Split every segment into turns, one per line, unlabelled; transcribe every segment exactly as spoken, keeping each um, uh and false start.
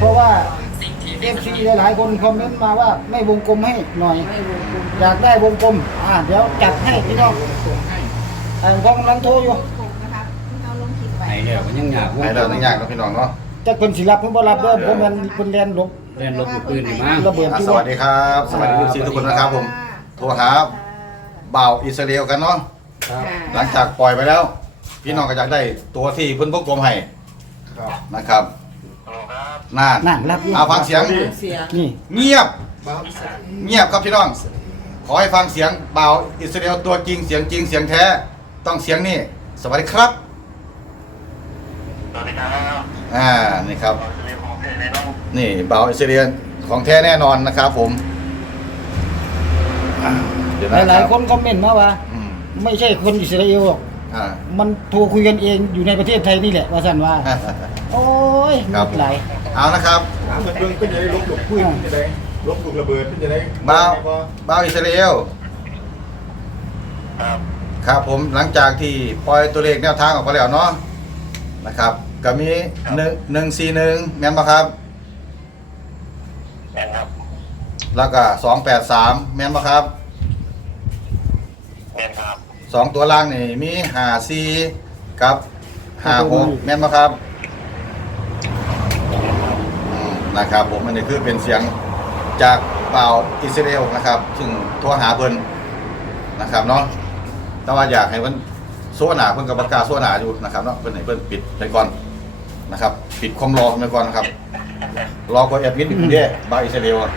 เพราะว่าเอฟซีหลายๆคนคอมเมนต์มาว่าไม่วงกลมให้หน่อยอยากได้วงกลมอ่าเดี๋ยวจัดให้พี่น้องไอ้พ่อกำลังโทรอยู่
ไอ้เนี่ยมันยังยาก
ไอ้เราต้องยากนะพี่น้องเนาะ
จะคนสิรับเพิ่นบ่รับเด้อผมมันเพิ่นเรียนหลบ
เล่นรถปืนนี่มั้ง
ระเบิด
อ่ะ
ที่
สวัสดีครับสวัสดีทุกทุกคนนะครับผมโทรหาบ่าวอิสราเอลกันเนาะ
ครับ
หลังจากปล่อยไปแล้ว พี่น้องก็อยากได้ตัวที่เพิ่นพกกลมให้นะครับน่า
นั่นรับอยู่
เอาฟังเสียง
นี่
เงียบ เงียบครับพี่น้อง ขอให้ฟังเสียงบ่าวอิสราเอลตัวจริงเสียงจริงเสียงแท้ต้องเสียงนี่สวัสดีครับ
สวัสดีครับ
อ่านี่ครับ
เราจะเรียนของเพลงในน้อง
นี่บ่าวอิสราเอลของแท้แน่นอนนะครับผมอ่าเดี๋ยว
ห
นะ
ลาย
ค
ๆครับ นคอมเมนต์มาว่า
อืม
ไม่ใช่คนอิสราเอลหรอก
อ่า
มันโทรคุยกันเองอยู่ในประเทศไทยนี่แหละว่าซั่นว่า โอ้ย
ครับ
หลาย
เอานะครับ
เหมือนเบิ่งเพิ่นจะได้ลบหลุกปุ้ยเพิ่นจะได้ลบหลุกระเบิดเพิ่นจะได้
บ่าวบ่าวอิสราเอล
ครับ
ครับผมหลังจากที่ปล่อยตัวเลขแนวทางออกไปแล้วเนาะนะครับก็มีหนึ่งหนึ่งสี่หนึ่งแม่นบ่ครับ
แม่นครับ
แล้วก็สองแปดสามแม่นบ่ครับ
แม่นครับ
สองตัวล่างนี่มีห้าสี่กับห้าหกแม่นบ่ครับอืมนะครับผมอันนี้คือเป็นเสียงจากบ่าวอิสราเอลนะครับ ซึ่งโทรหาเพิ่นนะครับเนาะแต่ว่าอยากให้เพิ่นโซหนาเพิ่นกับประกล้าศโซหนาอยู่นะครับเนาะเพิ่นให้เพิ่นปิดไปก่อนนะครับ ปิดความรอไปก่อนนะครับ รอกดแอดมินอยู่เด้บ่าวอิสราเอลอะ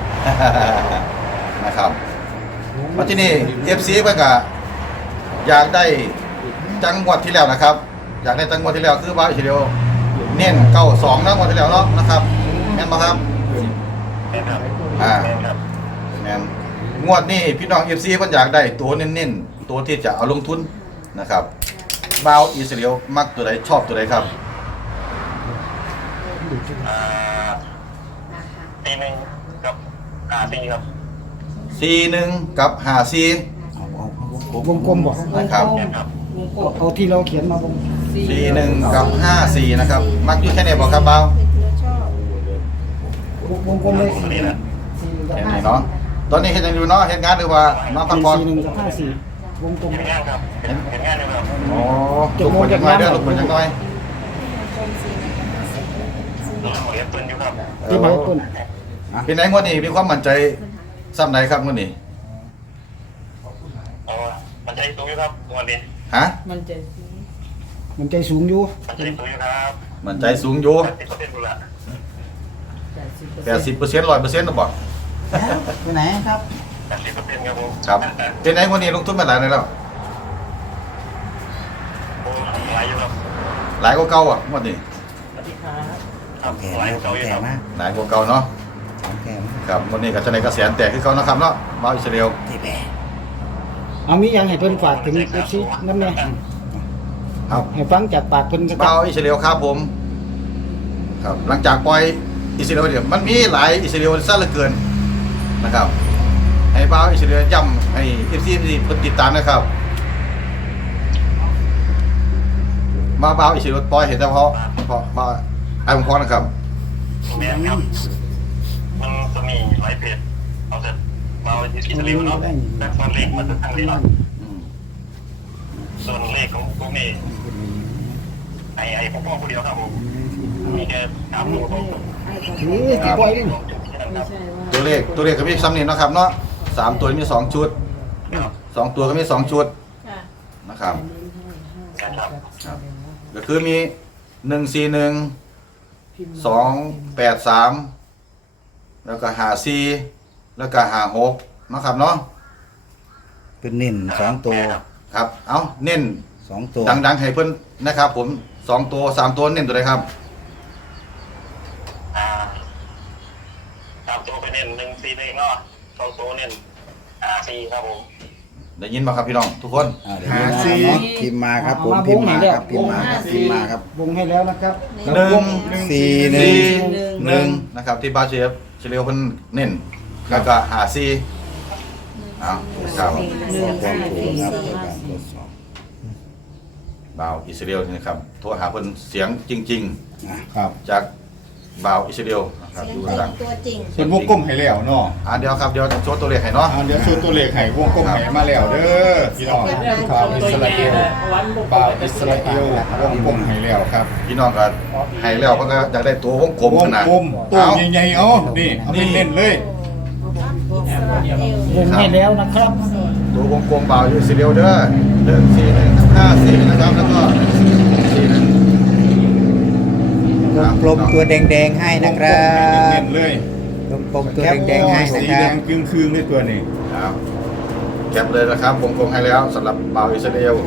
นะครับมาที่นี่ เอฟ ซี เพิ่นก็อยากได้จังหวัดที่แล้วนะครับ อยากได้จังหวัดที่แล้วคือบ่าวอิสราเอลเน้นเก้าสองนะงวดที่แล้วเนาะนะครับแม่นบ่ครับ
แม่นครับ
อ่า
แม่นครับ
แม่นงวดนี้พี่น้อง เอฟ ซี เพิ่นอยากได้ตัวเน้นๆตัวที่จะเอาลงทุนนะครับบ่าวอิสราเอลมักตัวใดชอบตัวใดครับ
อ่าปีหนึ่งกับกาปีครับ
สี่หนึ่ง กับห้าสี่
วงกลมบ่
นะครับ
แม่นครับ
เอาที่เราเขียนมาวง
สี่หนึ่ง กับห้าสี่นะครับมักอยู่แค่นี้บ่ครับบ่าว
วงกลมเลย
ผมนี่นะ
สี่กับ
แค่
ห้า
นี้เนาะตอนนี้เฮ็ดหยังอยู่เนาะเฮ็ดงานหรือว่ามาพักผ่อน
สี่หนึ่งกับห้าสี่วงกลม
เห็นงานครับเห็นเห็นงานอยู่ครับ
โอ้ลุกคนจังน้อยเด้อลุกคนจังน้อย
ดูหมดเอฟเปิลอยู่ครับ
ที่หมายต้น
เป็นไงงวดนี้มีความมั่นใจซ้ำใดครับงวดนี้
อ๋อมันใจสูงอยู่ครับวันนี้
ฮะ
มันจะ
มันใจสูงอยู่
มันใจสูงอยู่ครับ
มั่นใจสูงอยู่
แปดสิบเปอร์เซ็นต์ดูละ
แปดสิบเปอร์เซ็นต์
แปดสิบเปอร์เซ็นต์ ร้อยเปอร์เซ็นต์หรือเปล่า
ไปไหนครับ
แปดสิบเปอร์เซ็นต์ครับผม
ครับเป็นไงงวดนี้ลงทุนมาหลายเลยแล้ว
โอ้หลายอยู่ครับ
หลายกว่าเก่าอ่ะงวดนี้
สวัสดีครับ
ครับหลายกว่าเก่าอยู่ครับ
หลายกว่าเก่าเนาะครับงวดนี้ก็จะในกระแสแตกคือเก่านะครับเนาะบ่าวอิสราเอล
เอามีหยังให้เพิ่นฝากถึง เอฟ ซี นำแน่
ครับ
ให้ฟังจากปากเพิ่นก็
บ่าวอิสราเอลครับผมครับหลังจากปล่อยอิสราเอลเดี๋ยวมันมีหลายอิสราเอลซะเหลือเกินนะครับให้บ่าวอิสราเอลย้ำให้ เอฟ ซี เพิ่นติดตามนะครับมาบ่าวอิสราเอลปล่อยเห็นแต่เพราะเพราะมาไอ้ผมพอนะครับ
แม่นครับ มันจะมีหลายเพจเอาแต่เราอิสราเอลเนาะแต่ส่วนเลขมันจะทั้งนี้เนาะ
อืม
ส่วนเลขของพวกนี้ไอ้ไอ้พวกพ่อคนเดียวครับผมมีแค่สามตัวผม
ถือสิปล่อยนี่
ไม่ใช่ว่า
ตัวเลขตัวเลขก็มีซ้ำนี่เนาะครับเนาะสามตัวมีสองชุด
ครับ
สองตัวก็มีสองชุด
ค่ะ
นะครับ
ครับ
ครับก็คือมีหนึ่งสี่หนึ่งสองแปดสามแล้วก็หาสี่แล้วก็หาหกนะครับเนาะ
เป็นเน้นสองตัว
ครับเอาเน้น
สองตัว
ดังๆให้เพิ่นนะครับผมสองตัวสามตัวเน้นตัวใดครับ
อ่าสามตัวไปเน้นหนึ่งสี่หนึ่งเนาะสองตัวเน้นอ่าสี่ครับผม
ได้ยินมาครับพี่น้องทุกคน
อ่าเดี๋ยวนี้นะเนาะพิมพ์มาครับผมพิมพ์มาครับพิมพ์มาครับพิมพ์มาครับ
วงให้แล้วนะครับ
หนึ่ง
สี่หนึ่ง
สี่หนึ่งนะครับที่บาเชฟเฉลียวเพิ่นเน้นแล้วก็หาสี่เอาครับ
หนึ่ง
ความ
ห้า
ถูก
สี่
นะครับ
สี่
ใน
ห้า
การตร
สี่
วจสอบ
บ่าวอิสราเอลนี่นะครับโทรหาเพิ่นเสียงจริง
อ่ะครับ
ๆ จากบ่าวอิสราเอลนะครับดูข้างหลัง
ตัวจริง
เป็นวงกลมให้แล้วเนาะ
อ่าเดี๋ยวครับเดี๋ยวโชว์ตัวเลขให้เนาะ
อ่าเดี๋ยวชูตัวเลขให้วงกลมให้มาแล้วเด้อพี่น้องชาวอิสราเอลบ่าวอิสราเอลวงกลมให้แล้วครับ
พี่น้องก็ให้แล้วเพิ่นก็อยากได้ตัววงกลม
วง
ขนาด
กลมตัวใหญ่ๆเอานี่เอาไปเล่นเลย
เล่นให้แล้วนะครับ
ตัววงกลมบ่าวอิสราเอลเด้อหนึ่งสี่หนึ่งห้าสี่นะครับแล้วก็สี่หนึ่ง
วงกลมตัวแดงๆให้นะครับ
เล่นเลย
วงกลมตัวแดงๆให้นะ
สี
ค
แด
รับ
งคืนๆด้วยตัวนี้
ครับแคปเลยนะครับวงกลมให้แล้วสำหรับบ่าวอิสราเอล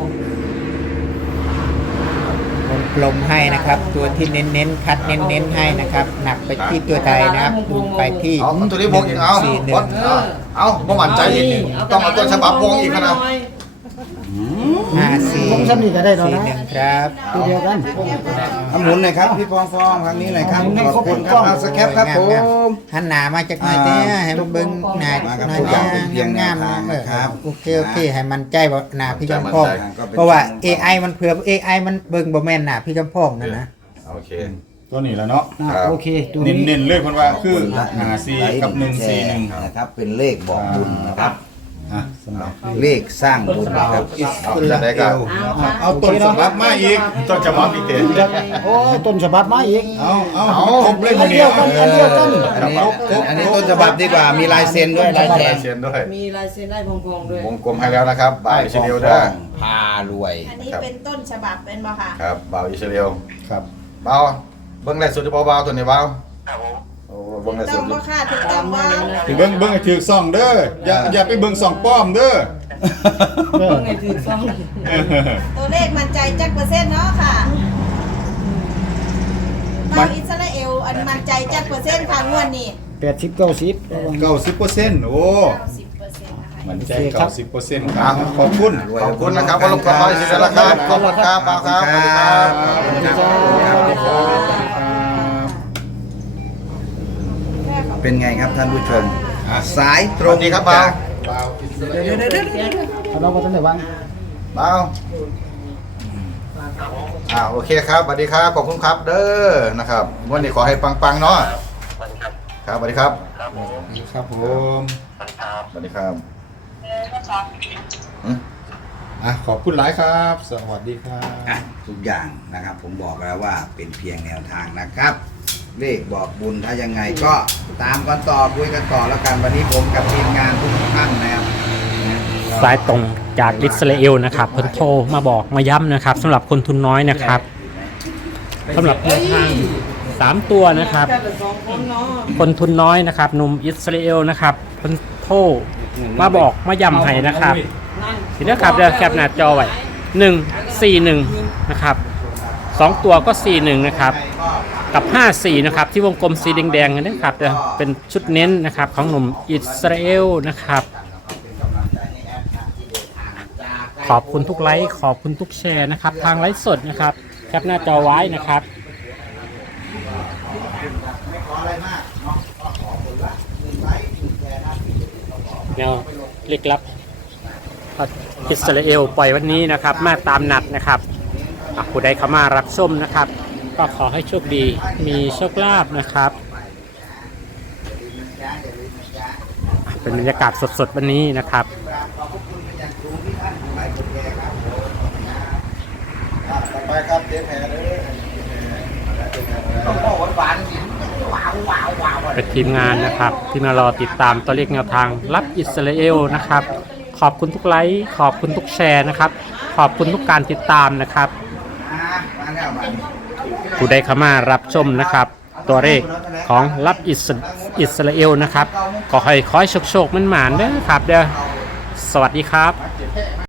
วงกลมให้นะครับ ตัวที่เน้นๆคัดเน้นๆให้นะครับ หนักไปที่ตัวใดนะครับดูไปที่
เอาตัวนี้วงอีกเอา
สี่หนึ่
วั
ง
ดเอาเอาบ่มั่นใจอีกต้องเอาต้นฉบับวงอีกนะ
ห้าสี่
ผมสำนีก็ได้แล้ว
สี่
นะ
หนึ่งครับ
ตัวเดียวกัน
ทำหมุนหน่อยครับพี่ฟองฟองครั้งนี้หน่อยครับ
หมุนให้
ขอบคุณ
ครบ
ครับ
กล้อง
เอาสแคปครับผมหันหนามาจากหน่อยเต้ให้มันเบิ้งหนาหน่อยเต้งามๆเออครับโอเคโอเคให้มันใจบ่หนาพี่กำพองเพราะว่า เอ ไอ มันเผื่อ เอ ไอ มันเบิ้งบ่แม่นหนาพี่กำพองนั่นนะ
โอเค
ตัวนี้แล้วเนาะ
อ่ะ
ครับ
โอเคตัวนี้
เน้นๆเลยเพิ่นว่าคือหาสี่กับหนึ่งสี่หนึ่ง
นะครับเป็นเลขบอกบุญนะครับ
อ่ะสำหรับ
เลขสร้างบุญนะครับอิส
เอา
รา
จะได้
เอ
ก็
ล
เอาเอาต้นฉบับมาอีก
ต้นฉบับอีกเต็ม
โอ้ยต้นฉบับมาอีก
เอาเอา
เอา
ครบเลย
อันเดียวกันอันเดียวกัน
อันนี้อันนี้ต้นฉบับดีกว่ามีลายเซ็นด้วยลายแท
ลาน ยเซ็นด้วย
มีลายเซ็นได้พองๆด้วย
วงกลมให้แล้วนะครับบ่าวอิสราเอลเด้อ
พารวย
อันนี้เป็นต้นฉบับเป็นบ่ค่ะ
ครับบ่าวอิสราเอล
ครับ
บ่าวเบิ่งแรกสุดจะบ่าวตัวนี้บ่าว
ครับผม
โอ้เบิ่งแรก
ต้
สุ
อ
ด
งบ่ค่ะถูกต้องบ่
ถึงเบิ้งเบิ้งให้ถือซ่องเด้ออย่าอย่าไปเบิ้งซ่องป้อมเด้อ
เออ
ไงถือซ่อง
ตัวเลขมั่นใจจักเปอร์เซ็นต์เนาะค่ะบ่าวอิสราเอลอันมั่นใจจักเปอร์เซ็นต์ค่ะงวดนี้
แปดสิบเก้าสิบ
เก้าสิบเปอร์เซ็นต์โอ้
เก้าสิบเปอร์เซ็นต์นะคะ
มันใจเก้าสิบเปอร์เซ็นต์ครับขอบคุณ
ขอบคุณนะครับว่าลงกับบ่าวอิสราเอลครับขอบคุณครับบ่าวครับสวัสดีครับ
เป็นไงครับท่านผู้ชม สายต
ส
ร
วั
ง
สดีครับบ่าว
เราก็ต้องได้วาง
บ่าวอ่าโอเคครับสวัสดีครับขอบคุณครับเด้อนะครับวันนี้ขอให้ปังๆเนาะ
สวัสดีครับ
ครับสวัสดีครับ
ครับผม
ครับผม
สวัสดีครับ
สวัสดีครับอืม
อ่ะขอบคุณหลายครับ สวัสดีครับ
อ่ะทุกอย่างนะครับ ผมบอกแล้วว่าเป็นเพียงแนวทางนะครับ เลขบอกบุญถ้ายังไงก็ตามกันต่อคุยกันต่อแล้วกันวันนี้ผมกับทีมงานทุกท่านนะครับ
สายตรงจากอิสราเอลนะครับเพิ่นโทรมาบอกมาย้ำนะครับสำหรับคนทุนน้อยนะครับสำหรับแนวทางสามตัวนะครับ
แค่แต่สองคนเนาะ
คนทุนน้อยนะครับหนุ่มอิสราเอลนะครับเพิ่นโทรมาบอกมาย้ำให้นะครับทีนี้ครับเดี๋ยวแคปหน้าจอไว้หนึ่งสี่หนึ่งนะครับสองตัวก็สี่หนึ่งนะครับกับห้าสี่นะครับที่วงกลมสีแดงๆนะครับเดี๋ยวเป็นชุดเน้นนะครับของหนุ่มอิสราเอลนะครับขอบคุณทุกไลค์ขอบคุณทุกแชร์นะครับทางไลฟ์สดนะครับแคปหน้าจอไว้นะครับแนวเล็กลับอิสราเอลปล่อยวันนี้นะครับมาตามนัดนะครับอ่ะผู้ใดเข้ามารับชมนะครับก็ขอให้โชคดีมีโชคลาภนะครับอ่ะเป็นบรรยากาศสดๆวันนี้นะครับ
ต่อไปครับเจ๊แพรเด้อ
เป็นทีมงานนะครับที่มารอติดตามตัวเลขแนวทางรับอิสราเอลนะครับขอบคุณทุกไลค์ขอบคุณทุกแชร์นะครับขอบคุณทุกการติดตามนะครับผู้ใดเข้ามารับชมนะครับตัวเลขของรับอิสอิสราเอลนะครับขอให้คอยโชคโชคมันหมานเด้อครับเด้อสวัสดีครับ